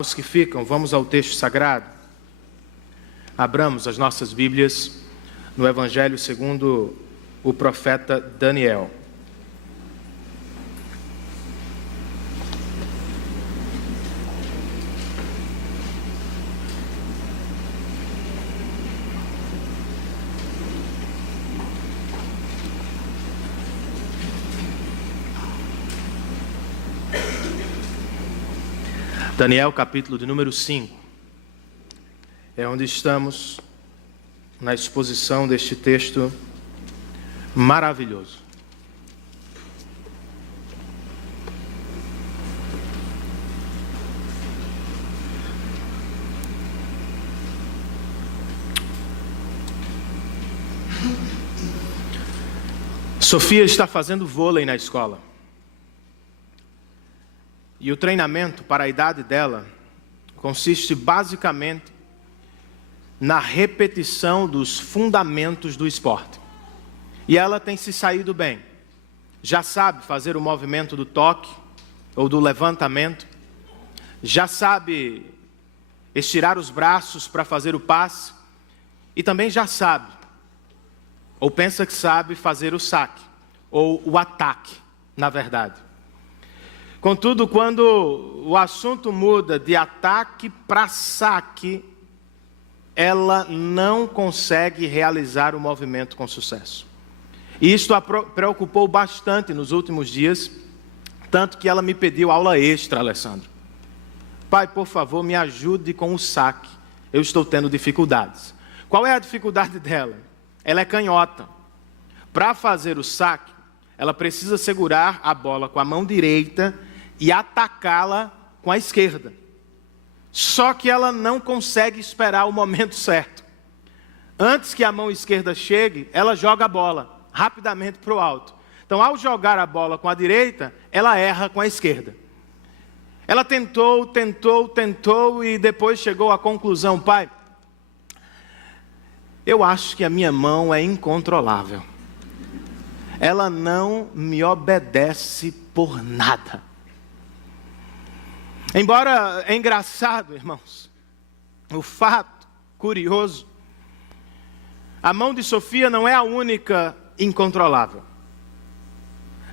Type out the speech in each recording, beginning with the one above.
Os que ficam, vamos ao texto sagrado. Abramos as nossas Bíblias no Evangelho segundo o profeta Daniel. Daniel, capítulo de número 5, é onde estamos na exposição deste texto maravilhoso. Sofia está fazendo vôlei na escola. E o treinamento para a idade dela consiste basicamente na repetição dos fundamentos do esporte. E ela tem se saído bem. Já sabe fazer o movimento do toque ou do levantamento. Já sabe estirar os braços para fazer o passe. E também já sabe, ou pensa que sabe, fazer o saque, ou o ataque, na verdade. Contudo, quando o assunto muda de ataque para saque, ela não consegue realizar o movimento com sucesso. E isto a preocupou bastante nos últimos dias, tanto que ela me pediu aula extra, Alessandro. Pai, por favor, me ajude com o saque. Eu estou tendo dificuldades. Qual é a dificuldade dela? Ela é canhota. Para fazer o saque, ela precisa segurar a bola com a mão direita e atacá-la com a esquerda. Só que ela não consegue esperar o momento certo. Antes que a mão esquerda chegue, ela joga a bola rapidamente para o alto. Então, ao jogar a bola com a direita, ela erra com a esquerda. Ela tentou e depois chegou à conclusão: pai, eu acho que a minha mão é incontrolável. Ela não me obedece por nada. Embora é engraçado, irmãos, o fato curioso, a mão de Sofia não é a única incontrolável.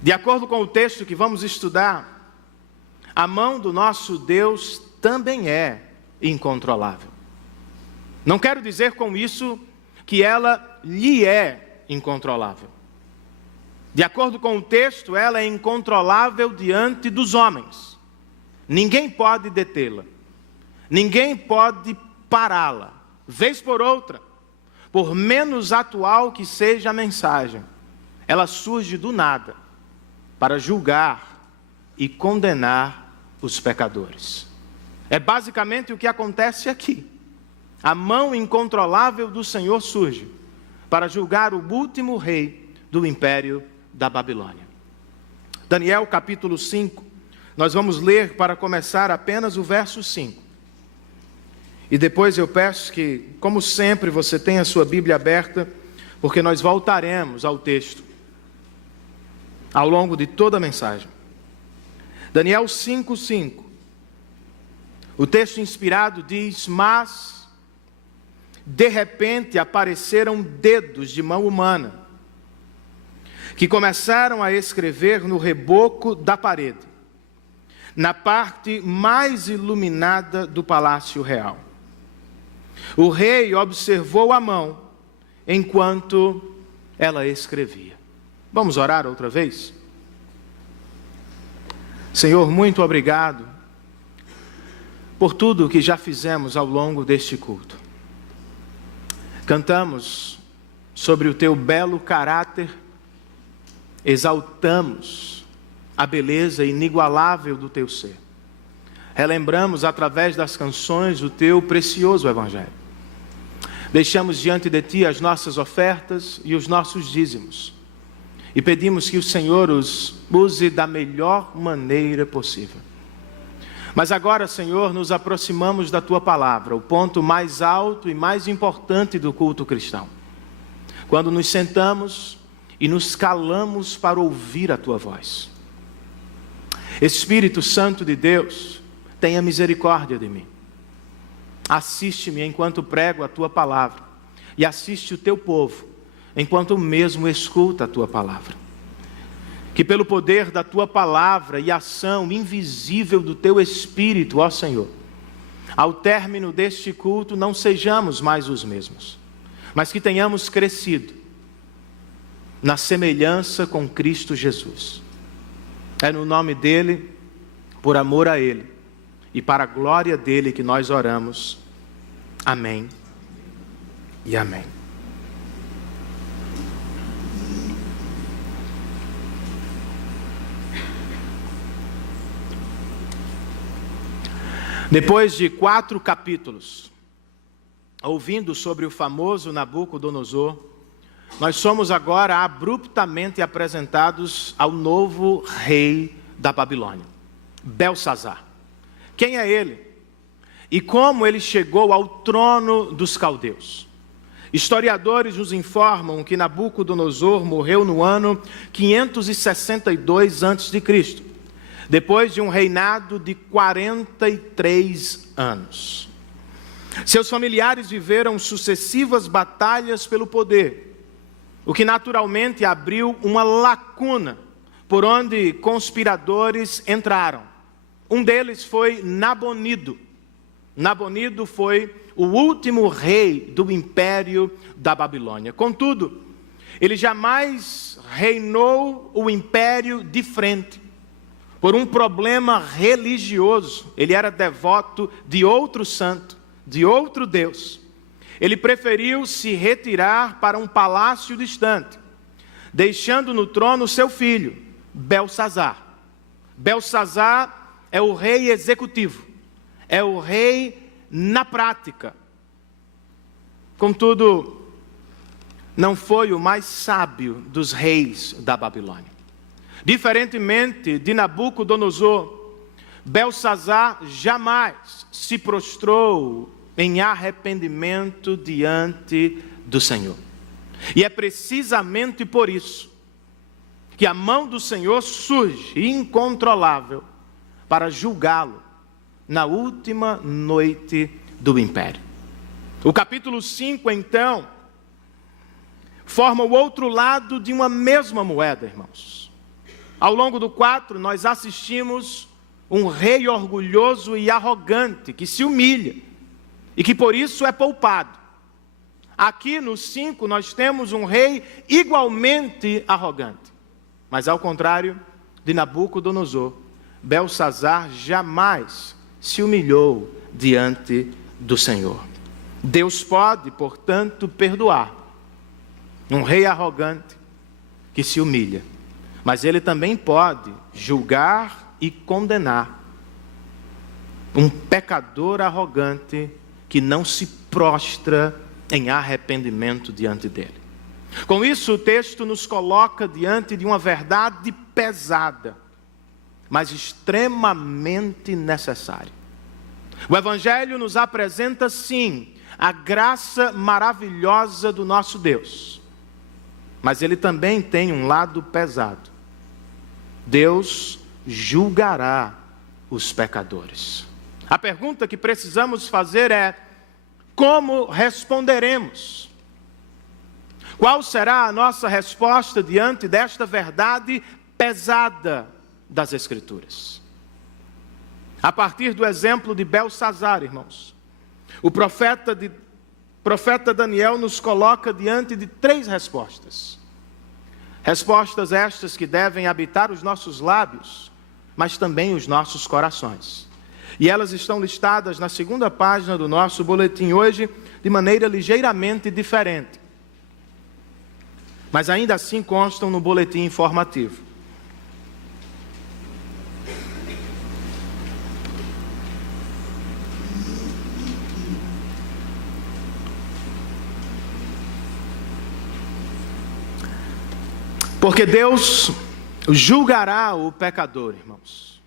De acordo com o texto que vamos estudar, a mão do nosso Deus também é incontrolável. Não quero dizer com isso que ela lhe é incontrolável. De acordo com o texto, ela é incontrolável diante dos homens. Ninguém pode detê-la. Ninguém pode pará-la. Vez por outra, por menos atual que seja a mensagem, ela surge do nada para julgar e condenar os pecadores. É basicamente o que acontece aqui. A mão incontrolável do Senhor surge para julgar o último rei do império da Babilônia. Daniel capítulo 5. Nós vamos ler, para começar, apenas o verso 5. E depois eu peço que, como sempre, você tenha a sua Bíblia aberta, porque nós voltaremos ao texto ao longo de toda a mensagem. Daniel 5:5. O texto inspirado diz: mas, de repente, apareceram dedos de mão humana, que começaram a escrever no reboco da parede, na parte mais iluminada do palácio real. O rei observou a mão enquanto ela escrevia. Vamos orar outra vez? Senhor, muito obrigado por tudo o que já fizemos ao longo deste culto. Cantamos sobre o teu belo caráter, exaltamos a beleza inigualável do teu ser. Relembramos através das canções o teu precioso Evangelho. Deixamos diante de ti as nossas ofertas e os nossos dízimos. E pedimos que o Senhor os use da melhor maneira possível. Mas agora, Senhor, nos aproximamos da tua palavra, o ponto mais alto e mais importante do culto cristão. Quando nos sentamos e nos calamos para ouvir a tua voz. Espírito Santo de Deus, tenha misericórdia de mim. Assiste-me enquanto prego a tua palavra, e assiste o teu povo, enquanto mesmo escuta a tua palavra. Que pelo poder da tua palavra e ação invisível do teu Espírito, ó Senhor, ao término deste culto não sejamos mais os mesmos, mas que tenhamos crescido na semelhança com Cristo Jesus. É no nome dele, por amor a ele e para a glória dele que nós oramos. Amém e amém. Depois de 4 capítulos, ouvindo sobre o famoso Nabucodonosor, nós somos agora abruptamente apresentados ao novo rei da Babilônia, Belsazar. Quem é ele? E como ele chegou ao trono dos caldeus? Historiadores nos informam que Nabucodonosor morreu no ano 562 a.C., depois de um reinado de 43 anos. Seus familiares viveram sucessivas batalhas pelo poder, o que naturalmente abriu uma lacuna por onde conspiradores entraram. Um deles foi Nabonido. Nabonido foi o último rei do império da Babilônia. Contudo, ele jamais reinou o império de frente, por um problema religioso. Ele era devoto de outro santo, de outro Deus. Ele preferiu se retirar para um palácio distante, deixando no trono seu filho, Belsazar. Belsazar é o rei executivo, é o rei na prática. Contudo, não foi o mais sábio dos reis da Babilônia. Diferentemente de Nabucodonosor, Belsazar jamais se prostrou em arrependimento diante do Senhor. E é precisamente por isso que a mão do Senhor surge incontrolável para julgá-lo na última noite do império. O capítulo 5, então, forma o outro lado de uma mesma moeda, irmãos. Ao longo do 4, nós assistimos um rei orgulhoso e arrogante, que se humilha, e que por isso é poupado. Aqui no 5, nós temos um rei igualmente arrogante. Mas ao contrário de Nabucodonosor, Belsazar jamais se humilhou diante do Senhor. Deus pode, portanto, perdoar um rei arrogante que se humilha. Mas ele também pode julgar e condenar um pecador arrogante que não se prostra em arrependimento diante dele. Com isso, o texto nos coloca diante de uma verdade pesada, mas extremamente necessária. O Evangelho nos apresenta, sim, a graça maravilhosa do nosso Deus, mas ele também tem um lado pesado. Deus julgará os pecadores. A pergunta que precisamos fazer é: como responderemos? Qual será a nossa resposta diante desta verdade pesada das Escrituras? A partir do exemplo de Belsazar, irmãos, o profeta Daniel nos coloca diante de 3 respostas. Respostas estas que devem habitar os nossos lábios, mas também os nossos corações. E elas estão listadas na 2ª página do nosso boletim hoje, de maneira ligeiramente diferente. Mas ainda assim constam no boletim informativo. Porque Deus julgará o pecador, irmãos.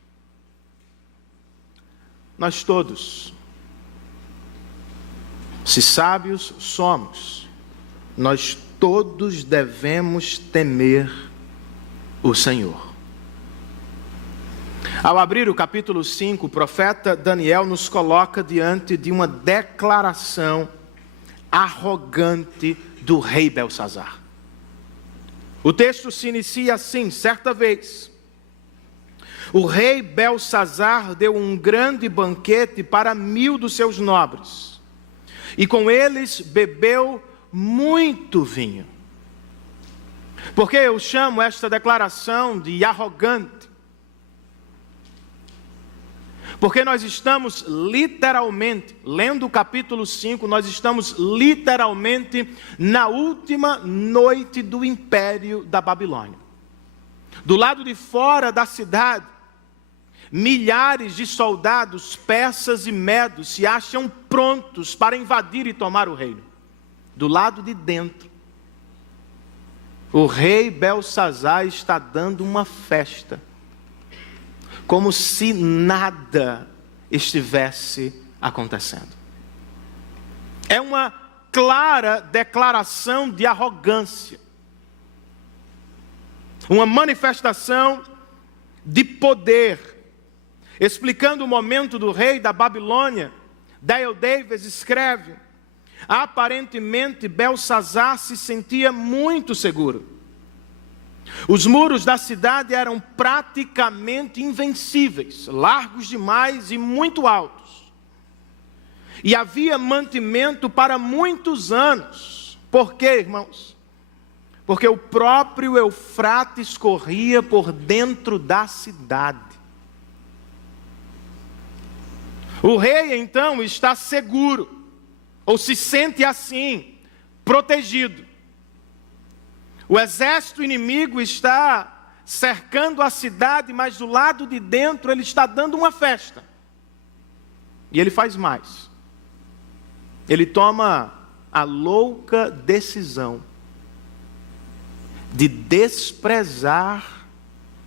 Nós todos, se sábios somos, nós todos devemos temer o Senhor. Ao abrir o capítulo 5, o profeta Daniel nos coloca diante de uma declaração arrogante do rei Belsazar. O texto se inicia assim: certa vez, o rei Belsazar deu um grande banquete para 1000 dos seus nobres, e com eles bebeu muito vinho. Por que eu chamo esta declaração de arrogante? Porque nós estamos literalmente, lendo o capítulo 5, nós estamos literalmente na última noite do império da Babilônia. Do lado de fora da cidade, milhares de soldados persas e medos se acham prontos para invadir e tomar o reino. Do lado de dentro, o rei Belsazar está dando uma festa, como se nada estivesse acontecendo. É uma clara declaração de arrogância, uma manifestação de poder. Explicando o momento do rei da Babilônia, Dale Davis escreve: aparentemente Belsazar se sentia muito seguro. Os muros da cidade eram praticamente invencíveis, largos demais e muito altos. E havia mantimento para muitos anos. Por quê, irmãos? Porque o próprio Eufrates corria por dentro da cidade. O rei então está seguro, ou se sente assim, protegido. O exército inimigo está cercando a cidade, mas do lado de dentro ele está dando uma festa. E ele faz mais. Ele toma a louca decisão de desprezar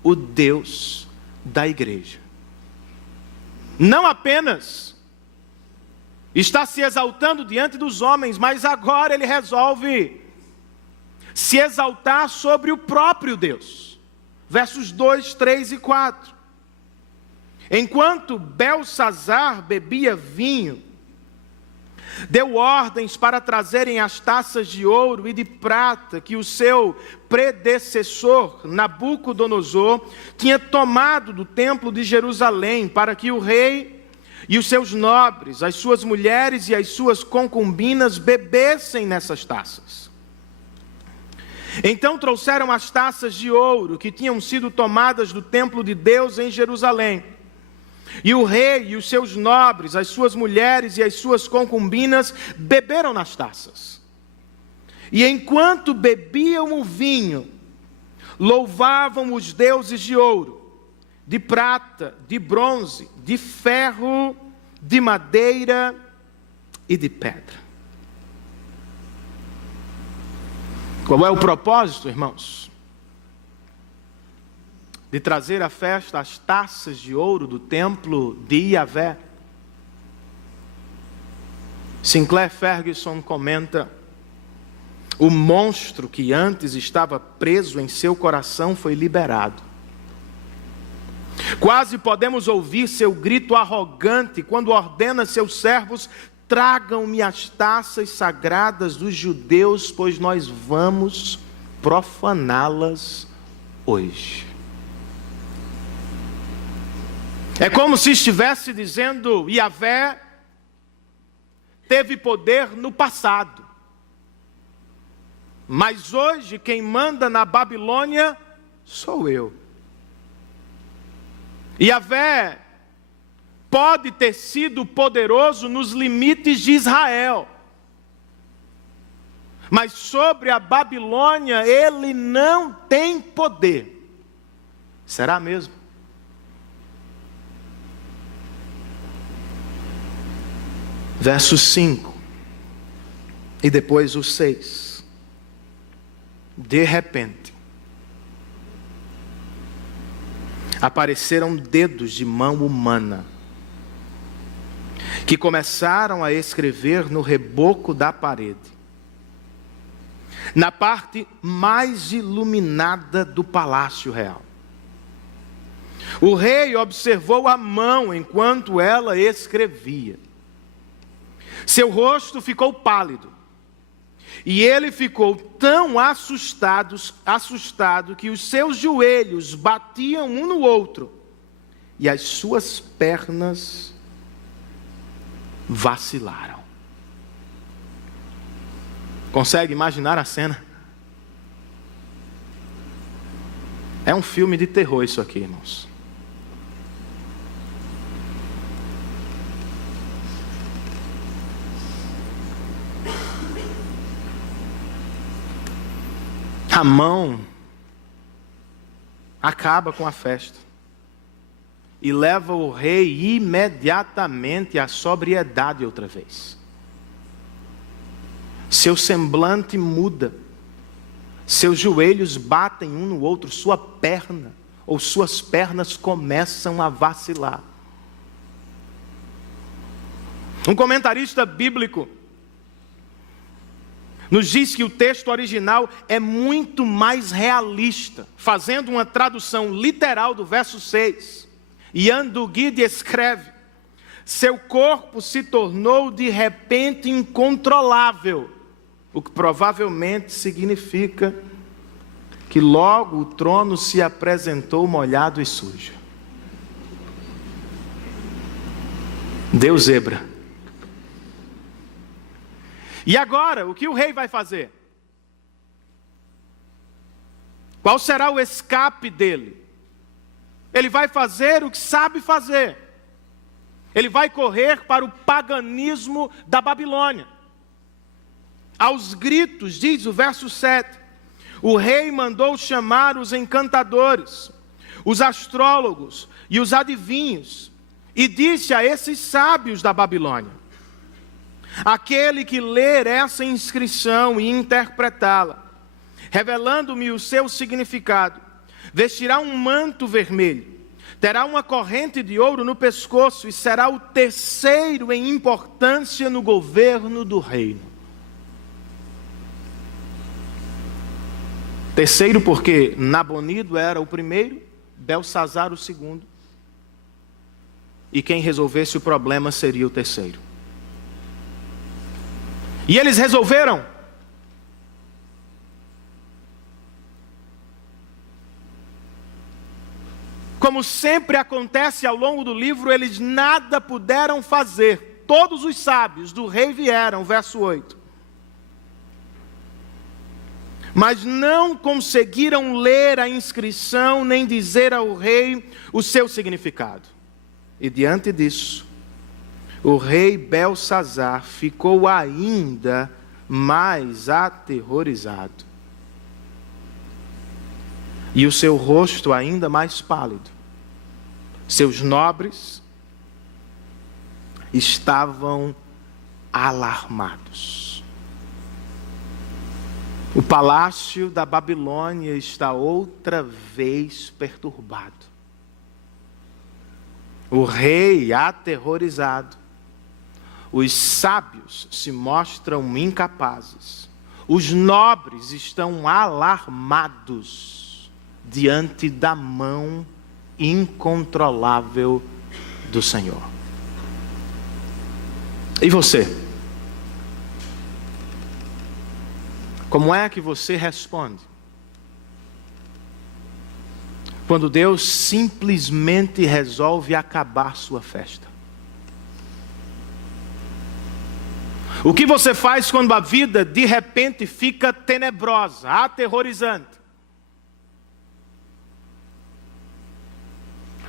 o Deus da igreja. Não apenas está se exaltando diante dos homens, mas agora ele resolve se exaltar sobre o próprio Deus. Versos 2, 3 e 4. Enquanto Belsazar bebia vinho, deu ordens para trazerem as taças de ouro e de prata que o seu predecessor, Nabucodonosor, tinha tomado do templo de Jerusalém, para que o rei e os seus nobres, as suas mulheres e as suas concubinas bebessem nessas taças. Então trouxeram as taças de ouro que tinham sido tomadas do templo de Deus em Jerusalém. E o rei e os seus nobres, as suas mulheres e as suas concubinas beberam nas taças. E enquanto bebiam o vinho, louvavam os deuses de ouro, de prata, de bronze, de ferro, de madeira e de pedra. Qual é o propósito, irmãos? De trazer à festa as taças de ouro do templo de Yahvé. Sinclair Ferguson comenta: o monstro que antes estava preso em seu coração foi liberado. Quase podemos ouvir seu grito arrogante quando ordena seus servos: tragam-me as taças sagradas dos judeus, pois nós vamos profaná-las hoje. É como se estivesse dizendo: Yahvé teve poder no passado, mas hoje quem manda na Babilônia sou eu. Yahvé pode ter sido poderoso nos limites de Israel, mas sobre a Babilônia ele não tem poder. Será mesmo? Verso 5 e depois o 6. De repente, apareceram dedos de mão humana que começaram a escrever no reboco da parede, na parte mais iluminada do palácio real. O rei observou a mão enquanto ela escrevia. Seu rosto ficou pálido. E ele ficou tão assustado que os seus joelhos batiam um no outro. E as suas pernas vacilaram. Consegue imaginar a cena? É um filme de terror isso aqui, irmãos. Amão acaba com a festa e leva o rei imediatamente à sobriedade outra vez. Seu semblante muda, seus joelhos batem um no outro, sua perna ou suas pernas começam a vacilar. Um comentarista bíblico nos diz que o texto original é muito mais realista, fazendo uma tradução literal do verso 6. Jan Duguid escreve: seu corpo se tornou de repente incontrolável, o que provavelmente significa que logo o trono se apresentou molhado e sujo. Deu zebra. E agora, o que o rei vai fazer? Qual será o escape dele? Ele vai fazer o que sabe fazer. Ele vai correr para o paganismo da Babilônia. Aos gritos, diz o verso 7, o rei mandou chamar os encantadores, os astrólogos e os adivinhos, e disse a esses sábios da Babilônia: aquele que ler essa inscrição e interpretá-la, revelando-me o seu significado, vestirá um manto vermelho, terá uma corrente de ouro no pescoço e será o terceiro em importância no governo do reino. Terceiro porque Nabonido era o primeiro, Belsazar o segundo, e quem resolvesse o problema seria o terceiro. E eles resolveram. Como sempre acontece ao longo do livro, eles nada puderam fazer. Todos os sábios do rei vieram, verso 8. Mas não conseguiram ler a inscrição, nem dizer ao rei o seu significado. E diante disso, o rei Belsazar ficou ainda mais aterrorizado. E o seu rosto ainda mais pálido. Seus nobres estavam alarmados. O palácio da Babilônia está outra vez perturbado. O rei aterrorizado. Os sábios se mostram incapazes. Os nobres estão alarmados diante da mão incontrolável do Senhor. E você? Como é que você responde quando Deus simplesmente resolve acabar sua festa? O que você faz quando a vida de repente fica tenebrosa, aterrorizante?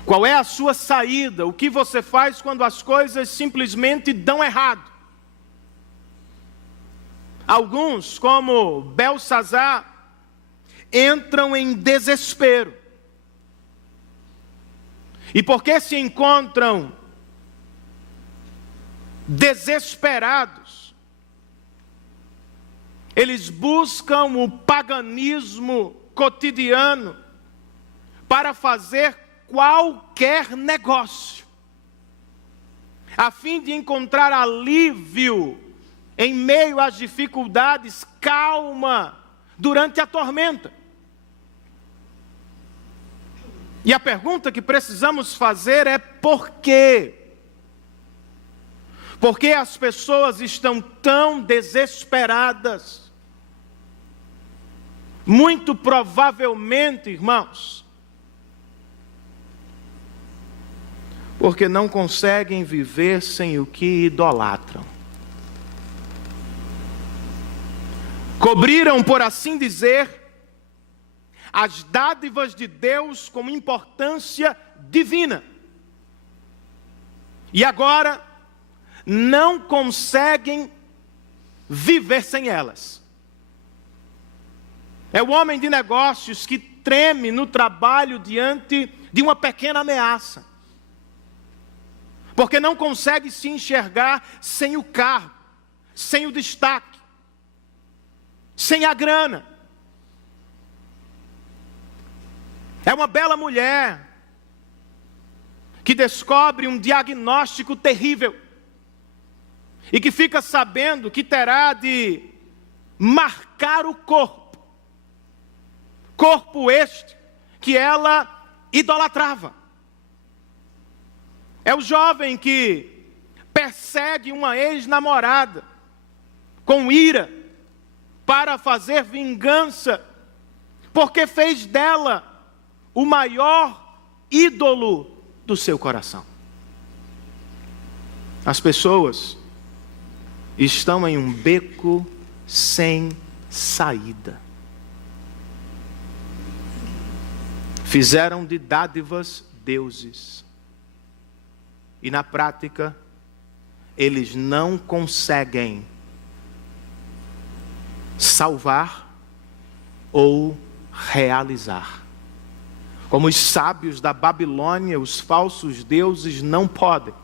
Qual é a sua saída? O que você faz quando as coisas simplesmente dão errado? Alguns, como Belsazar, entram em desespero. E porque se encontram desesperados, eles buscam o paganismo cotidiano para fazer qualquer negócio, a fim de encontrar alívio em meio às dificuldades, calma durante a tormenta. E a pergunta que precisamos fazer é por quê? Por que as pessoas estão tão desesperadas? Muito provavelmente, irmãos, porque não conseguem viver sem o que idolatram. Cobriram, por assim dizer, as dádivas de Deus com importância divina. E agora não conseguem viver sem elas. É o homem de negócios que treme no trabalho diante de uma pequena ameaça, porque não consegue se enxergar sem o cargo, sem o destaque, sem a grana. É uma bela mulher que descobre um diagnóstico terrível e que fica sabendo que terá de marcar o corpo este que ela idolatrava. É o jovem que persegue uma ex-namorada com ira para fazer vingança, porque fez dela o maior ídolo do seu coração. As pessoas estão em um beco sem saída. Fizeram de dádivas deuses. E na prática, eles não conseguem salvar ou realizar. Como os sábios da Babilônia, os falsos deuses não podem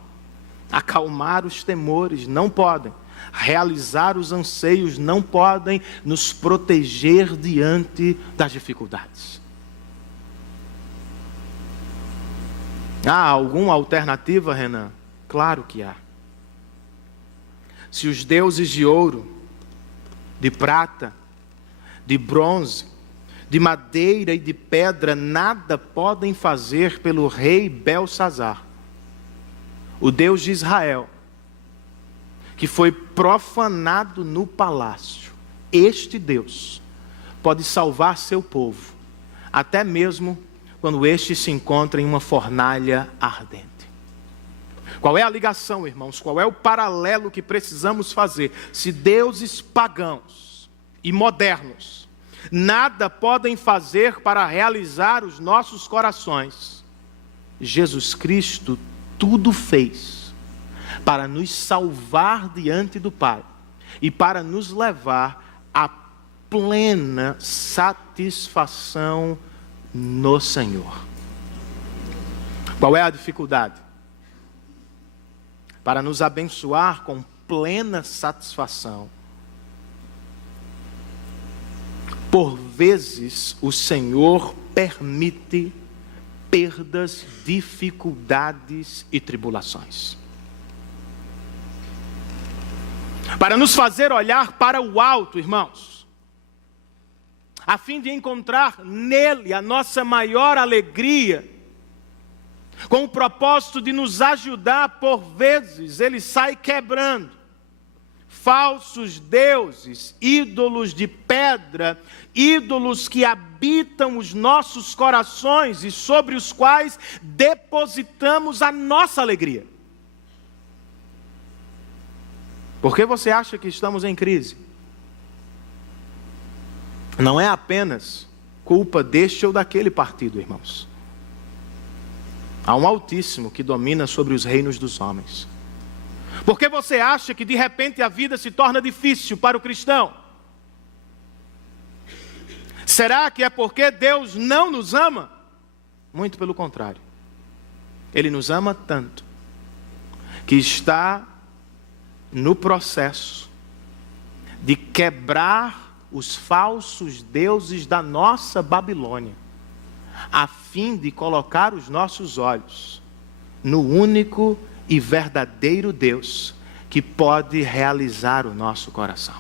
acalmar os temores, não podem realizar os anseios, não podem nos proteger diante das dificuldades. Há alguma alternativa, Renan? Claro que há. Se os deuses de ouro, de prata, de bronze, de madeira e de pedra nada podem fazer pelo rei Belsazar, o Deus de Israel, que foi profanado no palácio, este Deus pode salvar seu povo, até mesmo quando este se encontra em uma fornalha ardente. Qual é a ligação, irmãos? Qual é o paralelo que precisamos fazer? Se deuses pagãos e modernos nada podem fazer para realizar os nossos corações, Jesus Cristo tudo fez para nos salvar diante do Pai e para nos levar à plena satisfação no Senhor. Qual é a dificuldade? Para nos abençoar com plena satisfação, por vezes o Senhor permite perdas, dificuldades e tribulações, para nos fazer olhar para o alto, irmãos, a fim de encontrar nele a nossa maior alegria, com o propósito de nos ajudar. Por vezes ele sai quebrando falsos deuses, ídolos de pedra, ídolos que habitam os nossos corações e sobre os quais depositamos a nossa alegria. Por que você acha que estamos em crise? Não é apenas culpa deste ou daquele partido, irmãos. Há um Altíssimo que domina sobre os reinos dos homens. Por que você acha que de repente a vida se torna difícil para o cristão? Será que é porque Deus não nos ama? Muito pelo contrário. Ele nos ama tanto que está no processo de quebrar os falsos deuses da nossa Babilônia, a fim de colocar os nossos olhos no único e verdadeiro Deus que pode realizar o nosso coração.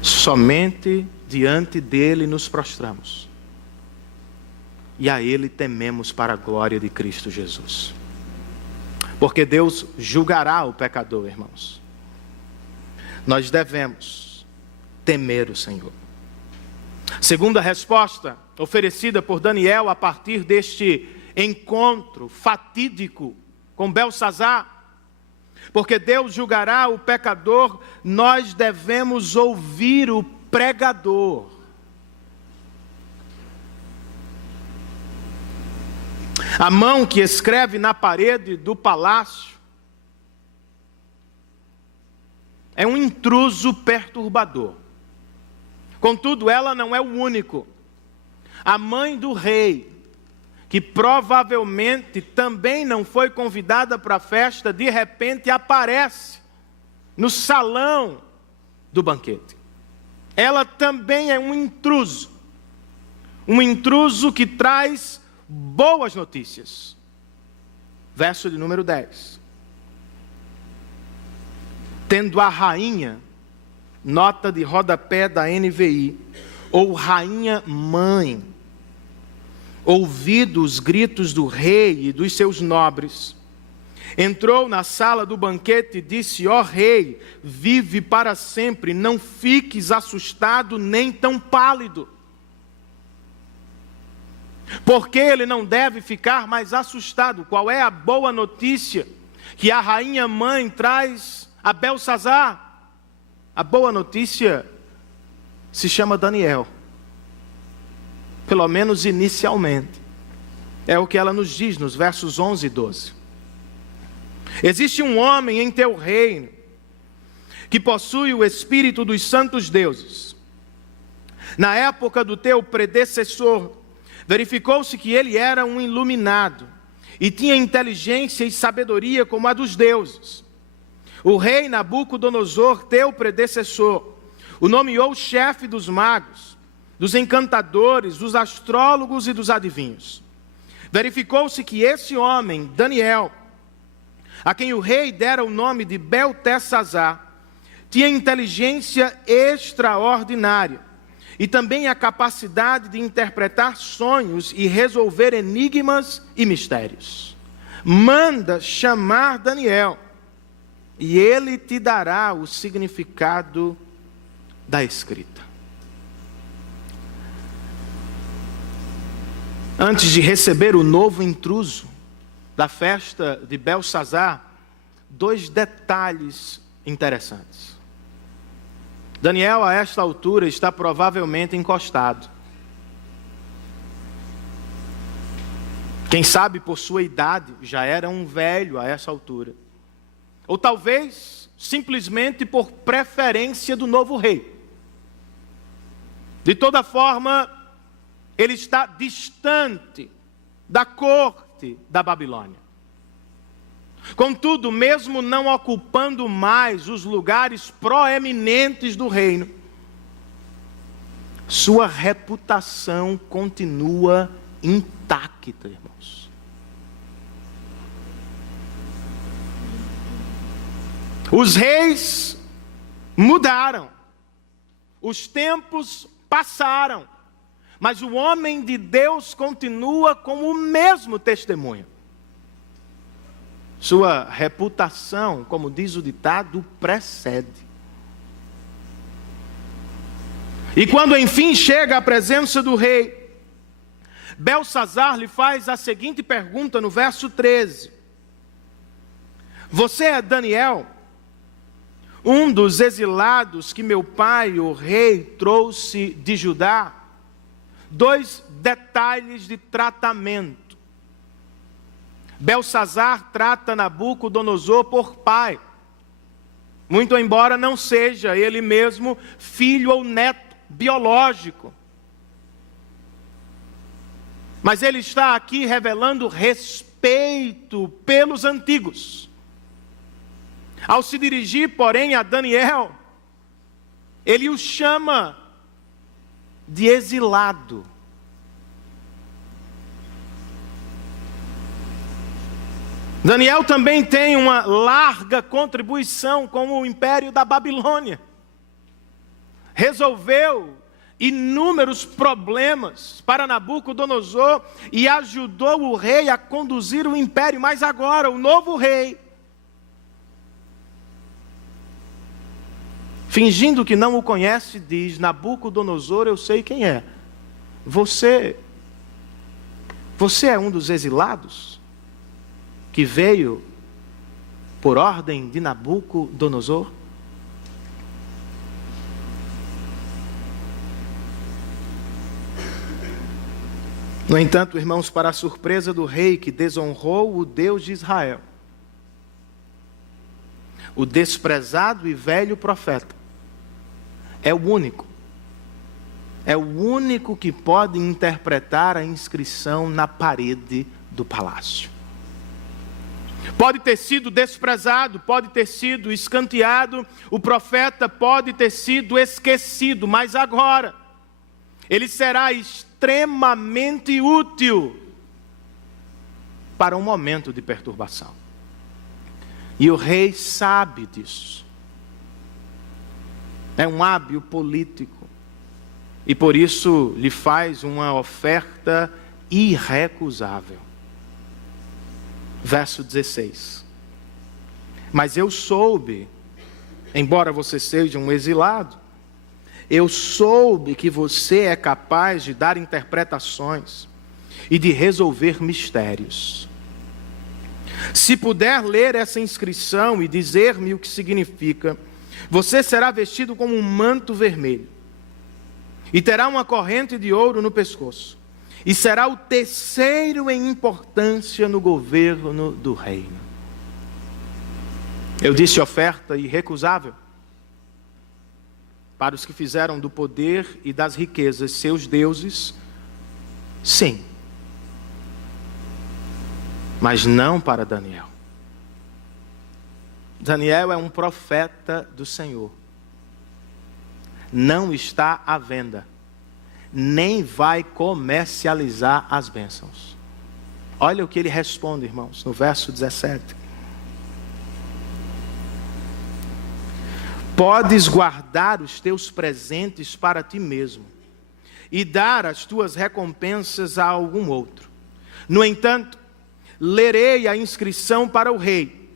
Somente diante dele nos prostramos. e a Ele tememos para a glória de Cristo Jesus. Porque Deus julgará o pecador, irmãos. Nós devemos temer o Senhor. Segunda resposta oferecida por Daniel a partir deste encontro fatídico com Beltsazar. Porque Deus julgará o pecador, nós devemos ouvir o pregador. A mão que escreve na parede do palácio é um intruso perturbador. Contudo, ela não é o único. A mãe do rei, que provavelmente também não foi convidada para a festa, de repente aparece no salão do banquete. Ela também é um intruso que traz boas notícias. Verso de número 10. Tendo a rainha, nota de rodapé da NVI, ou rainha mãe, ouvido os gritos do rei e dos seus nobres, entrou na sala do banquete e disse: ó rei, vive para sempre, não fiques assustado nem tão pálido. Porque ele não deve ficar mais assustado? Qual é a boa notícia que a rainha mãe traz a Beltsazar? A boa notícia se chama Daniel. Pelo menos inicialmente. É o que ela nos diz nos versos 11 e 12. Existe um homem em teu reino que possui o espírito dos santos deuses. Na época do teu predecessor, verificou-se que ele era um iluminado e tinha inteligência e sabedoria como a dos deuses. O rei Nabucodonosor, teu predecessor, o nomeou chefe dos magos, dos encantadores, dos astrólogos e dos adivinhos. Verificou-se que esse homem, Daniel, a quem o rei dera o nome de Beltesazar, tinha inteligência extraordinária e também a capacidade de interpretar sonhos e resolver enigmas e mistérios. Manda chamar Daniel, e ele te dará o significado da escrita. Antes de receber o novo intruso da festa de Beltsazar, 2 detalhes interessantes. Daniel, a esta altura, está provavelmente encostado. Quem sabe por sua idade, já era um velho a essa altura. Ou talvez, simplesmente por preferência do novo rei. De toda forma, ele está distante da corte da Babilônia. Contudo, mesmo não ocupando mais os lugares proeminentes do reino, sua reputação continua intacta, irmãos. Os reis mudaram, os tempos passaram, mas o homem de Deus continua com o mesmo testemunho. Sua reputação, como diz o ditado, precede. E quando enfim chega à presença do rei, Beltsazar lhe faz a seguinte pergunta no verso 13: você é Daniel, um dos exilados que meu pai, o rei, trouxe de Judá? 2 detalhes de tratamento. Beltsazar trata Nabucodonosor por pai, muito embora não seja ele mesmo filho ou neto biológico. Mas ele está aqui revelando respeito pelos antigos. Ao se dirigir, porém, a Daniel, ele o chama de exilado. Daniel também tem uma larga contribuição com o império da Babilônia. Resolveu inúmeros problemas para Nabucodonosor e ajudou o rei a conduzir o império. Mas agora, o novo rei, fingindo que não o conhece, diz: Nabucodonosor, eu sei quem é. Você é um dos exilados que veio por ordem de Nabucodonosor? No entanto, irmãos, para a surpresa do rei que desonrou o Deus de Israel, o desprezado e velho profeta é o único que pode interpretar a inscrição na parede do palácio. Pode ter sido desprezado, pode ter sido escanteado, o profeta pode ter sido esquecido, mas agora ele será extremamente útil para um momento de perturbação. E o rei sabe disso. É um hábil político. E por isso lhe faz uma oferta irrecusável. Verso 16. Mas eu soube, embora você seja um exilado, eu soube que você é capaz de dar interpretações e de resolver mistérios. Se puder ler essa inscrição e dizer-me o que significa, você será vestido com um manto vermelho e terá uma corrente de ouro no pescoço, e será o terceiro em importância no governo do reino. Eu disse oferta irrecusável. Para os que fizeram do poder e das riquezas seus deuses, sim. Mas não para Daniel. Daniel é um profeta do Senhor. Não está à venda, nem vai comercializar as bênçãos. Olha o que ele responde, irmãos, no verso 17. Podes guardar os teus presentes para ti mesmo e dar as tuas recompensas a algum outro. No entanto, lerei a inscrição para o rei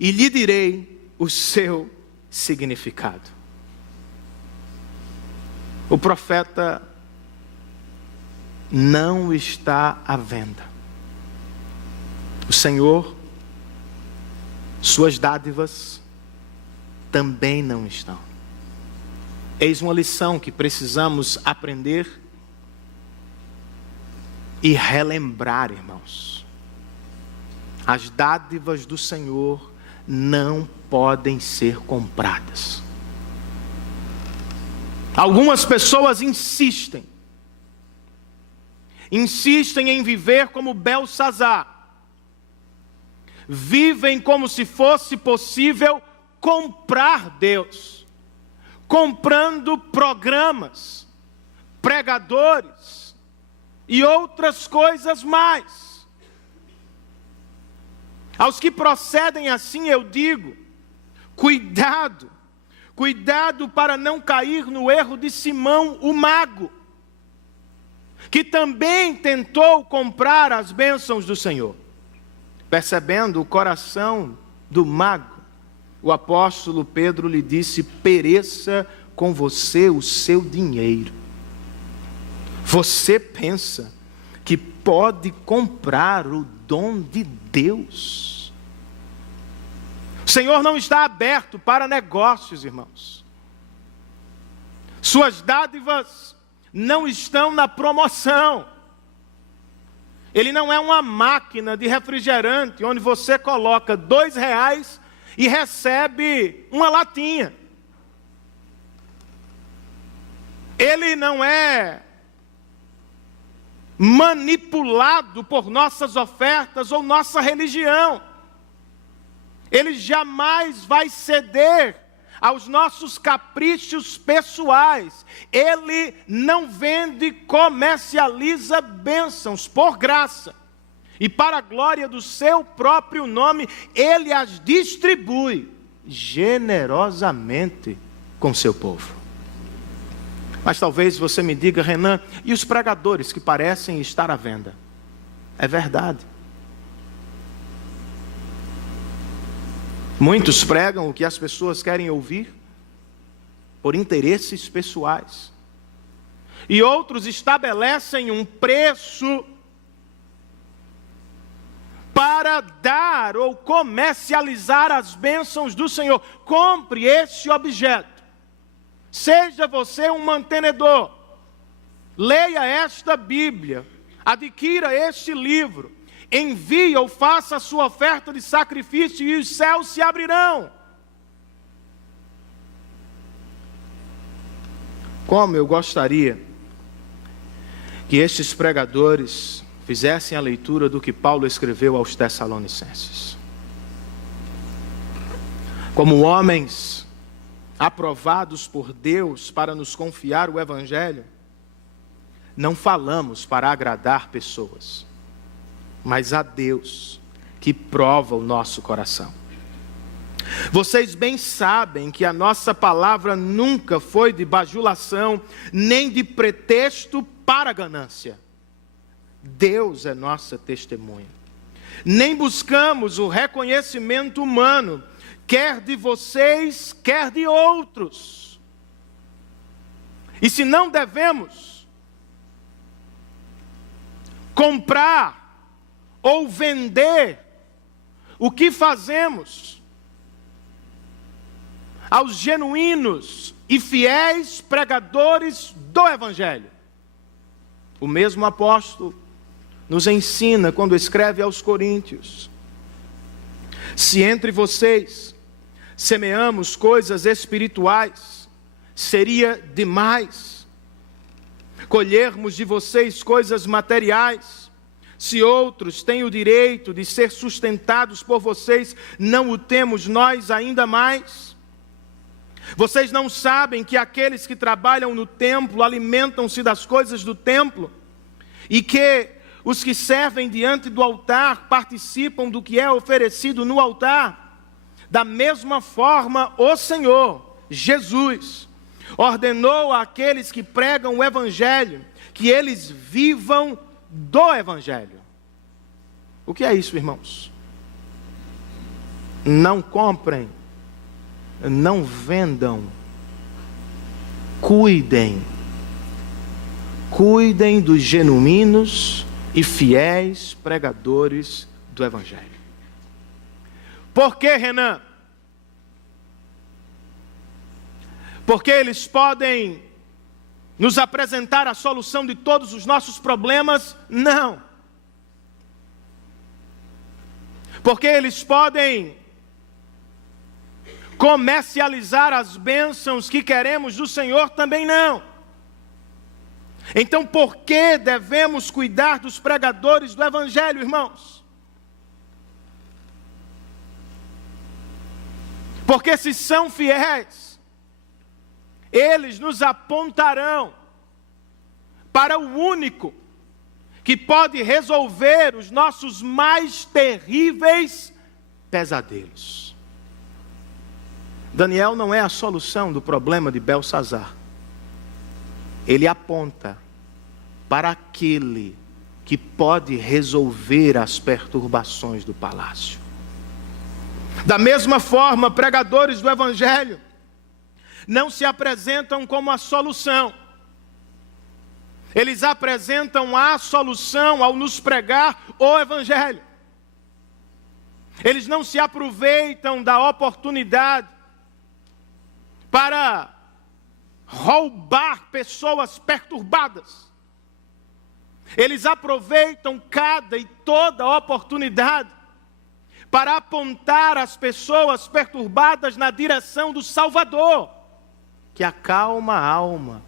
e lhe direi o seu significado. O profeta não está à venda. O Senhor, suas dádivas, também não estão. Eis uma lição que precisamos aprender e relembrar, irmãos. As dádivas do Senhor não podem ser compradas. Algumas pessoas insistem em viver como Belsazar. Vivem como se fosse possível comprar Deus, comprando programas, pregadores e outras coisas mais. Aos que procedem assim eu digo: cuidado para não cair no erro de Simão o mago, que também tentou comprar as bênçãos do Senhor. Percebendo o coração do mago, o apóstolo Pedro lhe disse: pereça com você o seu dinheiro. Você pensa que pode comprar o dom de Deus? O Senhor não está aberto para negócios, irmãos. Suas dádivas não estão na promoção. Ele não é uma máquina de refrigerante onde você coloca R$2 e recebe uma latinha. Ele não é manipulado por nossas ofertas ou nossa religião. Ele jamais vai ceder aos nossos caprichos pessoais. Ele não vende, comercializa bênçãos por graça. E para a glória do seu próprio nome, Ele as distribui generosamente com seu povo. Mas talvez você me diga, Renan, e os pregadores que parecem estar à venda? É verdade. Muitos pregam o que as pessoas querem ouvir por interesses pessoais. E outros estabelecem um preço para dar ou comercializar as bênçãos do Senhor. Compre esse objeto. Seja você um mantenedor. Leia esta Bíblia. Adquira este livro. Envie ou faça a sua oferta de sacrifício e os céus se abrirão. Como eu gostaria que estes pregadores fizessem a leitura do que Paulo escreveu aos Tessalonicenses. Como homens aprovados por Deus para nos confiar o Evangelho, não falamos para agradar pessoas, mas a Deus que prova o nosso coração. Vocês bem sabem que a nossa palavra nunca foi de bajulação, nem de pretexto para ganância. Deus é nossa testemunha. Nem buscamos o reconhecimento humano, quer de vocês, quer de outros. E se não devemos comprar ou vender o que fazemos aos genuínos e fiéis pregadores do Evangelho. O mesmo apóstolo nos ensina quando escreve aos Coríntios: se entre vocês semeamos coisas espirituais, seria demais colhermos de vocês coisas materiais. Se outros têm o direito de ser sustentados por vocês, não o temos nós ainda mais? Vocês não sabem que aqueles que trabalham no templo alimentam-se das coisas do templo? E que os que servem diante do altar participam do que é oferecido no altar? Da mesma forma, o Senhor, Jesus, ordenou àqueles que pregam o Evangelho que eles vivam do Evangelho. O que é isso, irmãos? Não comprem, não vendam, cuidem dos genuínos e fiéis pregadores do Evangelho. Por que, Renan? Porque eles podem nos apresentar a solução de todos os nossos problemas? Não. Porque eles podem comercializar as bênçãos que queremos do Senhor? Também não. Então, por que devemos cuidar dos pregadores do Evangelho, irmãos? Porque se são fiéis, eles nos apontarão para o único que pode resolver os nossos mais terríveis pesadelos. Daniel não é a solução do problema de Belsazar. Ele aponta para aquele que pode resolver as perturbações do palácio. Da mesma forma, pregadores do Evangelho não se apresentam como a solução. Eles apresentam a solução ao nos pregar o Evangelho. Eles não se aproveitam da oportunidade para roubar pessoas perturbadas. Eles aproveitam cada e toda oportunidade para apontar as pessoas perturbadas na direção do Salvador, que acalma a alma